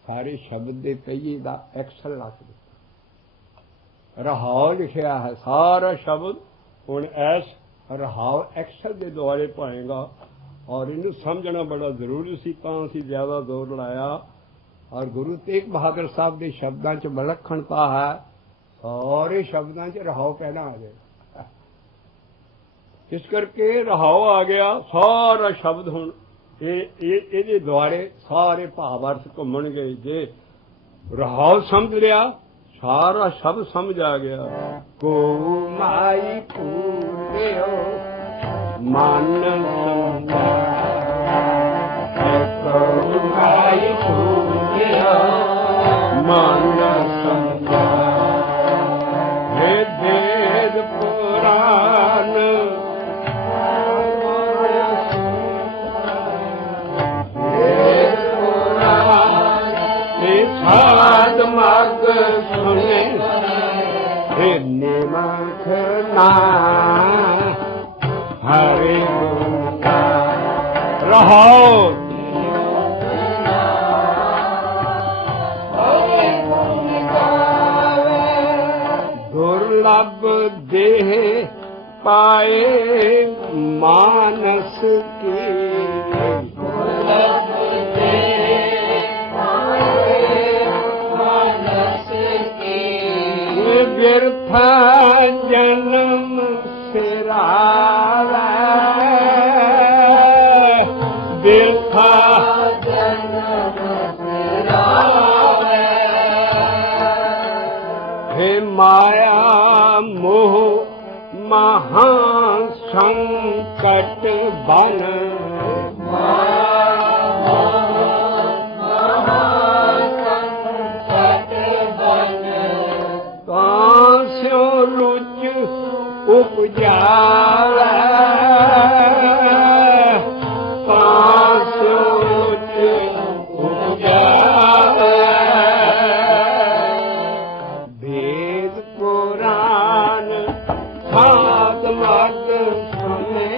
ਸਾਰੇ ਸ਼ਬਦ ਦੇ ਪਹੀਏ ਦਾ ਐਕਸਲ ਲੱਗ ਦਿੱਤਾ। ਰਹਾਉ ਲਿਖਿਆ ਹੈ ਸਾਰਾ ਸ਼ਬਦ ਹੁਣ ਐਸ ਰਹਾਉ ਐਕਸਲ ਦੇ ਦੁਆਲੇ ਪਾਏਗਾ ਔਰ ਇਹਨੂੰ ਸਮਝਣਾ ਬੜਾ ਜ਼ਰੂਰੀ ਸੀ, ਤਾਂ ਅਸੀਂ ਜ਼ਿਆਦਾ ਜ਼ੋਰ ਲਾਇਆ। ਔਰ ਗੁਰੂ ਤੇਗ ਬਹਾਦਰ ਸਾਹਿਬ ਦੇ ਸ਼ਬਦਾਂ 'ਚ ਵਿਲੱਖਣਤਾ ਹੈ, ਸਾਰੇ ਸ਼ਬਦਾਂ 'ਚ ਰਹਾਉ ਪਹਿਲਾਂ ਆ ਜਾਏਗਾ। ਇਸ ਕਰਕੇ ਰਹਾਉ ਆ ਗਿਆ, ਸਾਰਾ ਸ਼ਬਦ ਹੁਣ ਇਹਦੇ ਦੁਆਲੇ ਸਾਰੇ ਭਾਵ ਅਰਥ ਘੁੰਮਣਗੇ। ਜੇ ਰਹਾਉ ਸਮਝ ਲਿਆ ਸਾਰਾ ਸ਼ਬਦ ਸਮਝ ਆ ਗਿਆ। ਕੋ ਮਾਈ ਪੂਰਿਓ ਮਨ ਸਮਝਾ ਕੋ ਮਾਈ ਪੂਰਿਓ ਮਨ ਸਮਝਾ ਵੇਦ ਪੁਰਾਨ ਸਾਧ ਮਗ ਸੁਣੇ ਹੇ ਨਿਮਖ ਨਾਮ ਹਰੇ ਗੁਣ ਗਾਇਆ। ਰਹਾਉ ਦੁਰਲਭ ਦੇਹ ਪਾਏ ਮਾਨਸ ਕੀ ਬਿਰਥਾ ਜਨਮ ਸਿਰਾਵੇ ਬਿਰਥਾ ਜਨਮ ਸਿਰਾਵੇ ਹੇ ਮਾਇਆ ਮੋਹ ਮਹਾ ਸੰਕਟ ਬਨ ਉਪਜਾਵੇ ਪਾਸੋ ਉਪਜਾਵੇ ਵੇਦ ਪੁਰਾਨ ਸਾਧ ਮਗ ਸੁਣੇ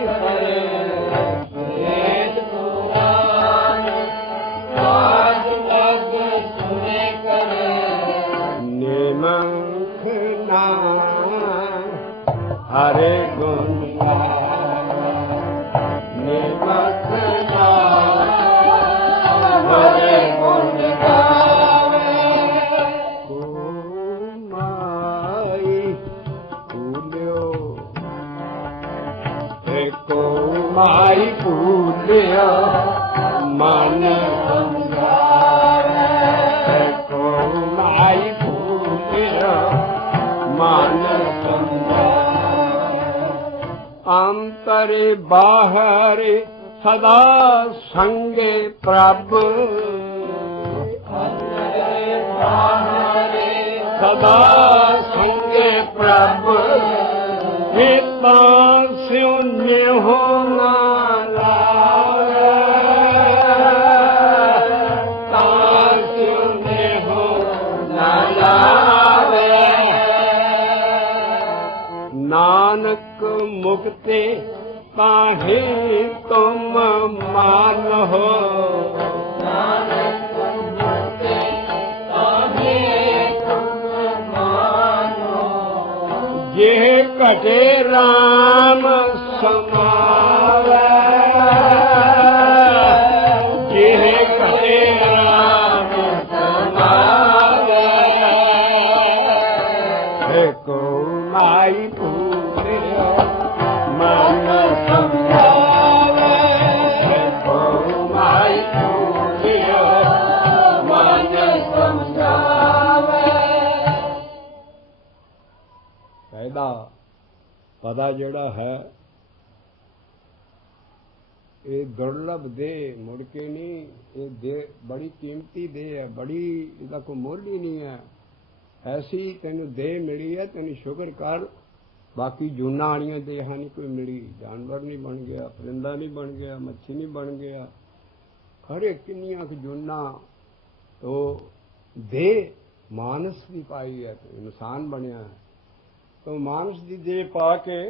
ਵੇਦ ਪੁਰਾਨ ਸਾਧ ਮਗ ਸੁਣੇ ਕਰੇ ਨਿਮਖ ਨਾਮ ਹਰੇ ਗੁਣ ਗਾਇਆ ਨਿਮਖ ਨਾਮ ਹਰੇ ਗੁਣ ਗਾਇਆ। ਕੋ ਮਾਈ ਭੂਲਿਓ ਕੋ ਮਾਈ ਭੂਲਿਓ ਮਨ ਸਮਝਾਵੇ ਕੋ ਮਾਈ ਭੂਲਿਓ ਮਨ ਅੰਤਰੇ ਬਾਹਰੇ ਸਦਾ ਸੰਗੇ ਪ੍ਰਭ ਅੰਤਰੇ ਬਾਹਰੇ ਸਦਾ ਸੰਗੇ ਪ੍ਰਭ ਤਾਂ ਸਿਉ ਨਿਹੋ ਨਾ ਲਾਵੇ ਤਾਂ ਸਿਉ ਨਿਹੋ ਨਾ ਲਾਵੇ ਨਾਨਕ ਮੁਕਤੇ ਤਾਹੇ ਤੁਮ ਮਾਨ ਹੋ ਨਾਨਕ ਮੁਕਤੇ ਤਾਹੇ ਤੁਮ ਮਾਨ ਹੋ ਜੇ ਘਟੇ ਰਾਮ ਸਮਾਵੇ ਜੇ ਘਟੇ ਰਾਮ ਸਮਾਵੇ ਏਕੋ ਮਾਈ ਪੂਰਿਓ ਮਨ ਸਮਝਾਵੇ ਏਕੋ ਮਾਈ ਪੂਰਿਓ ਮਨ ਸਮਝਾਵੇ। ਇਹਦਾ ਪਤਾ ਜਿਹੜਾ ਹੈ ਇਹ ਦੁਰਲਭ ਦੇ ਮੁੜ ਕੇ ਨਹੀਂ, ਇਹ ਦੇ ਬੜੀ ਕੀਮਤੀ ਦੇ ਹੈ, ਬੜੀ ਇਹਦਾ ਕੋਈ ਮੁੱਲ ਹੀ ਨਹੀਂ ਹੈ। ਐਸੀ ਤੈਨੂੰ ਦੇ ਮਿਲੀ ਹੈ, ਤੈਨੂੰ ਸ਼ੁਕਰ ਕਰ, बाकी जूना वालियां देहां नहीं कोई मिली, जानवर नहीं बन गया, परिंदा नहीं बन गया, मच्छी नहीं बन गया, खरे किन्नियां क जूना तो देह मानस की पाई है तो इंसान बनया है। तो मानस की देह पा के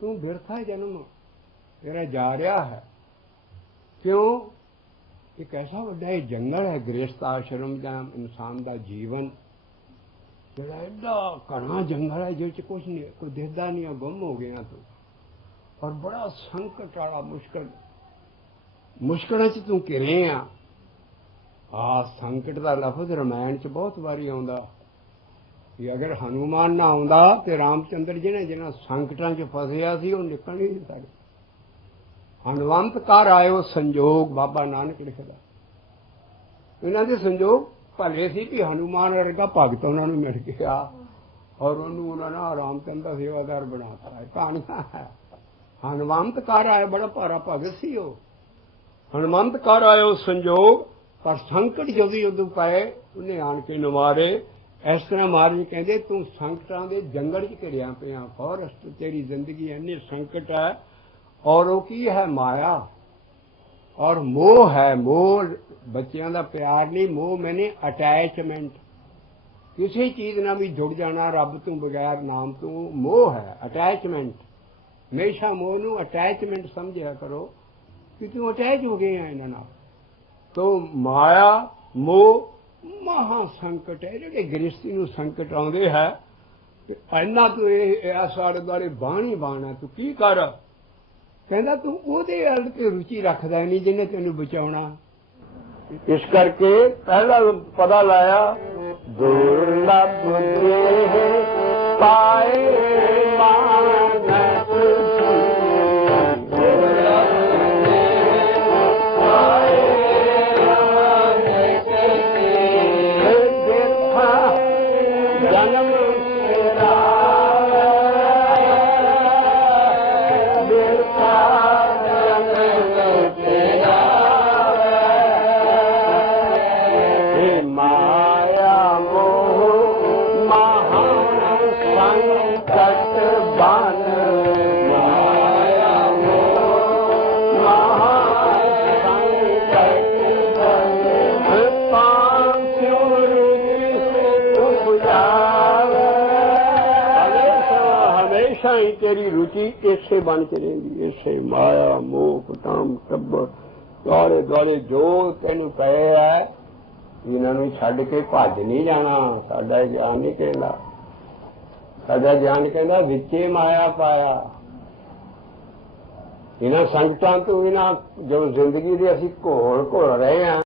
तू बिरथा जन्म तेरा जा रहा है। क्यों? एक ऐसा वड्डा ये जंगल है गृहस्थ आश्रम का इंसान का जीवन जरा एडा घना जंगल है जिस कुछ नहीं कोई दिखता नहीं, गुम हो गया तो। और बड़ा संकट वाला मुश्किल च तू घिरे आ संकट का लफज रामायण च बहुत बारी आउंदा कि अगर हनुमान ना आउंदा तो रामचंद्र जिन्हें जिन्हें संकटां च फसिया सी वो निकल नहीं सकते। हनुमंत कर आयो संजोग, बाबा नानक लिखदा इन्हां दे संजोग भले सी भी हनुमान वर्गा भगत उन्होंने मिल गया और उन्होंने रामचंद्र सेवादार बनाता है। कहानियां है हनुमंत कर आए बड़ा भारा भगत सी हो, हनुमंत कर आयो संजोग, पर संकट जो भी उदू पाए उन्हें आन के नवारे। इस तरह महाराज कहते तू संकटां दे जंगल च घिरिया पिया, फॉरेस्ट तेरी जिंदगी इन्ने संकट है। और वो की है? माया और मोह है। मोह बच्चों का प्यार नहीं, मोह मैंने अटैचमेंट, किसी चीज ना भी जुड़ जाना रब तू बगैर नाम तू, मोह है अटैचमेंट। हमेशा मोह नू अटैचमेंट समझिया करो कि तू अटैच हो गए हैं इन्हां नाल। तो माया मोह महा संकट है जिहड़े गृहस्थी नू संकट आउंदे है। इन्ना तू साढ़े बारे बाणी बाणा तू की कर, कहता तू ओहदे अल ते रुचि रखदा नहीं जिन्हें तेनू बचाउणा। इस करके पहला पता लाया दुर्लभ पाए मानस जन्म ही तेरी रुचि इससे बन के रहेगी। इससे माया मोह काम टब्बर दौड़े दौड़े जो तेन पे है इन्हों छड़ के भज नहीं जाना। साडा ज्ञान नहीं कहता, साडा ज्ञान कहता विचे माया पाया। इन्होंने संकटां तो इन्हों जो जिंदगी दे असीं घोल घोल रहे हैं